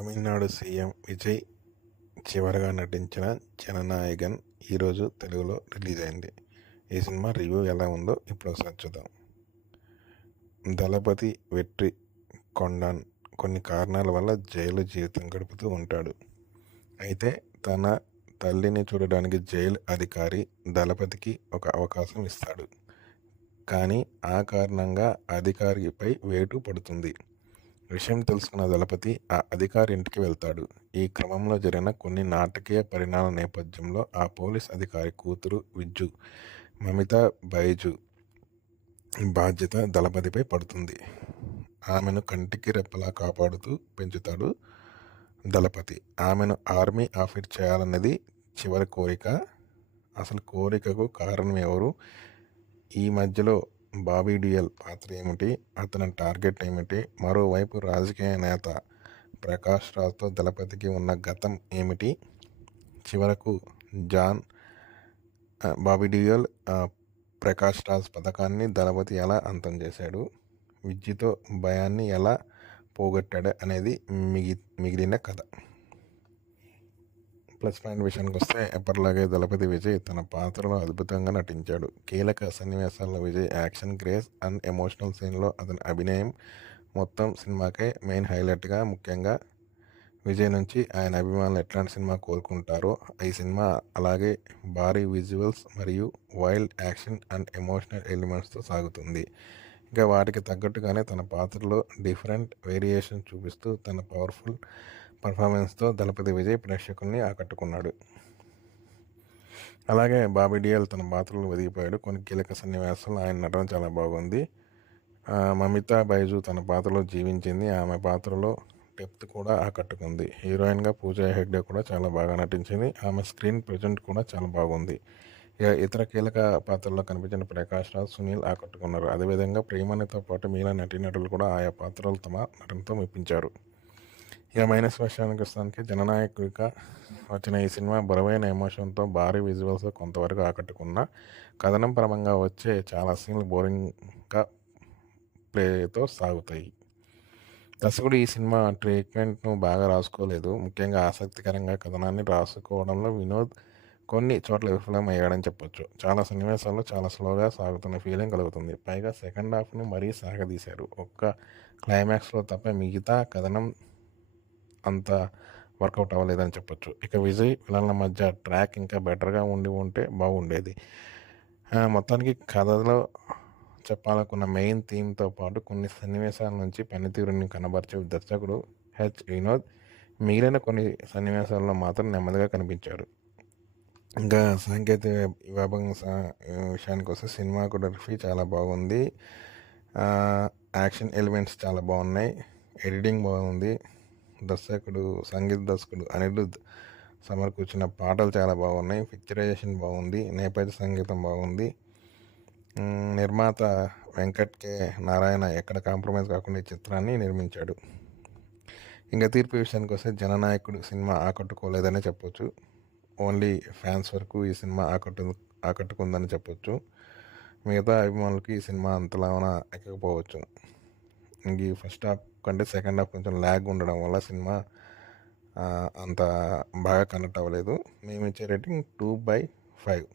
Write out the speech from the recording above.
Tamil Nadu CM Vijay చివరగా నటించిన 'జననాయగన్' ఈరోజు తెలుగులో రిలీజ్ అయింది. ఈ సినిమా రివ్యూ ఎలా ఉందో ఇప్పుడు ఒకసారి చూద్దాం. దళపతి వెట్రి కొండాన్ కొన్ని కారణాల వల్ల జైలు జీవితం గడుపుతూ ఉంటాడు. అయితే తన తల్లిని చూడడానికి జైలు అధికారి దళపతికి ఒక అవకాశం ఇస్తాడు. కానీ ఆ కారణంగా అధికారిపై వేటు పడుతుంది. విషయం తెలుసుకున్న దళపతి ఆ అధికారి ఇంటికి వెళ్తాడు. ఈ క్రమంలో జరిగిన కొన్ని నాటకీయ పరిణామాల నేపథ్యంలో ఆ పోలీస్ అధికారి కూతురు విజ్జు, మమితా బైజు బాధ్యత దళపతిపై పడుతుంది. ఆమెను కంటికి రెప్పలా కాపాడుతూ పెంచుతాడు దళపతి. ఆమెను ఆర్మీ ఆఫీసర్ చేయాలన్నది చివరి కోరిక. అసలు కోరికకు కారణం ఎవరు? ఈ మధ్యలో బాబీ డియోల్ పాత్ర ఏమిటి? అతని టార్గెట్ ఏమిటి? మరోవైపు రాజకీయ నేత ప్రకాష్ రాజ్తో దళపతికి ఉన్న గతం ఏమిటి? చివరకు బాబీ డియోల్ ప్రకాష్ రాజ్ పథకాన్ని దళపతి ఎలా అంతం చేశాడు? విజ్జితో భయాన్ని ఎలా పోగొట్టాడు అనేది మిగిలిన కథ. ప్లస్ పాయింట్ విషయానికి వస్తే ఎప్పటిలాగే దళపతి విజయ్ తన పాత్రలో అద్భుతంగా నటించాడు. కీలక సన్నివేశాల్లో Vijay action, grace and emotional సీన్లో అతని అభినయం మొత్తం సినిమాకే మెయిన్ హైలైట్గా. ముఖ్యంగా విజయ్ నుంచి ఆయన అభిమానులు ఎట్లాంటి సినిమా కోరుకుంటారో ఈ సినిమా అలాగే భారీ విజువల్స్ మరియు వైల్డ్ యాక్షన్ అండ్ ఎమోషనల్ ఎలిమెంట్స్తో సాగుతుంది. ఇంకా వాటికి తగ్గట్టుగానే తన పాత్రలో డిఫరెంట్ వేరియేషన్ చూపిస్తూ తన పవర్ఫుల్ పర్ఫార్మెన్స్తో దళపతి విజయ్ ప్రేక్షకుల్ని ఆకట్టుకున్నాడు. అలాగే బాబీ డియోల్ తన పాత్రలో వెదిగిపోయాడు. కొన్ని కీలక సన్నివేశాలు ఆయన నటన చాలా బాగుంది. మమితా బైజు తన పాత్రలో జీవించింది. ఆమె పాత్రలో డెప్త్ కూడా ఆకట్టుకుంది. హీరోయిన్గా పూజా హెగ్డే కూడా చాలా బాగా నటించింది. ఆమె స్క్రీన్ ప్రెజెంట్ కూడా చాలా బాగుంది. ఇతర కీలక పాత్రల్లో కనిపించిన ప్రకాష్ రాజ్, సునీల్ ఆకట్టుకున్నారు. అదేవిధంగా ప్రియమణితో పాటు మిగిలిన నటీనటులు కూడా ఆయా పాత్రలు తమ నటనతో మెప్పించారు. ఇక మైనస్ విషయానికి వస్తానికి జననాయకుడిగా వచ్చిన ఈ సినిమా బరువైన ఎమోషన్తో భారీ విజువల్స్ కొంతవరకు ఆకట్టుకున్న కథనం పరంగా వచ్చే చాలా సీన్లు బోరింగ్గా ప్లేతో సాగుతాయి. దర్శకుడు ఈ సినిమా ట్రీట్మెంట్ను బాగా రాసుకోలేదు. ముఖ్యంగా ఆసక్తికరంగా కథనాన్ని రాసుకోవడంలో వినోద్ కొన్ని చోట్ల విఫలమయ్యాడని చెప్పొచ్చు. చాలా సన్నివేశాల్లో చాలా స్లోగా సాగుతున్న ఫీలింగ్ కలుగుతుంది. పైగా సెకండ్ హాఫ్ను మరీ సాగదీశారు. ఒక్క క్లైమాక్స్లో తప్ప మిగతా కథనం అంత వర్కౌట్ అవ్వలేదని చెప్పొచ్చు. ఇక విజయ్ విలన్ల మధ్య ట్రాక్ ఇంకా బెటర్గా ఉంటే బాగుండేది. మొత్తానికి కథలో చెప్పాలనుకున్న మెయిన్ థీమ్తో పాటు కొన్ని సన్నివేశాల నుంచి పనితీరుని కనబరిచే దర్శకుడు వినోద్ మిగిలిన కొన్ని సన్నివేశాల్లో మాత్రం నెమ్మదిగా కనిపించాడు. ఇంకా సాంకేతిక విభాగం విషయానికి వస్తే సినిమాటోగ్రఫీ చాలా బాగుంది. యాక్షన్ ఎలిమెంట్స్ చాలా బాగున్నాయి. ఎడిటింగ్ బాగుంది. సంగీత దర్శకుడు అనిరుద్ సమకూర్చిన పాటలు చాలా బాగున్నాయి. పిక్చరైజేషన్ బాగుంది. నేపథ్య సంగీతం బాగుంది. నిర్మాత వెంకట్ కె నారాయణ ఎక్కడ కాంప్రమైజ్ కాకుండా ఈ చిత్రాన్ని నిర్మించాడు. ఇంకా తీర్పు విషయానికి వస్తే జననాయకుడు సినిమా ఆకట్టుకోలేదనే చెప్పొచ్చు. ఓన్లీ ఫ్యాన్స్ వరకు ఈ సినిమా ఆకట్టుకుందని చెప్పొచ్చు. మిగతా అభిమానులకి ఈ సినిమా అంతలాగా ఎక్కకపోవచ్చు. ఇంక ఫస్ట్ హాఫ్ కంటే సెకండ్ హాఫ్ కొంచెం ల్యాగ్ ఉండడం వల్ల సినిమా అంత బాగా కనెక్ట్ అవ్వలేదు. మేము ఇచ్చే రేటింగ్ 2/5.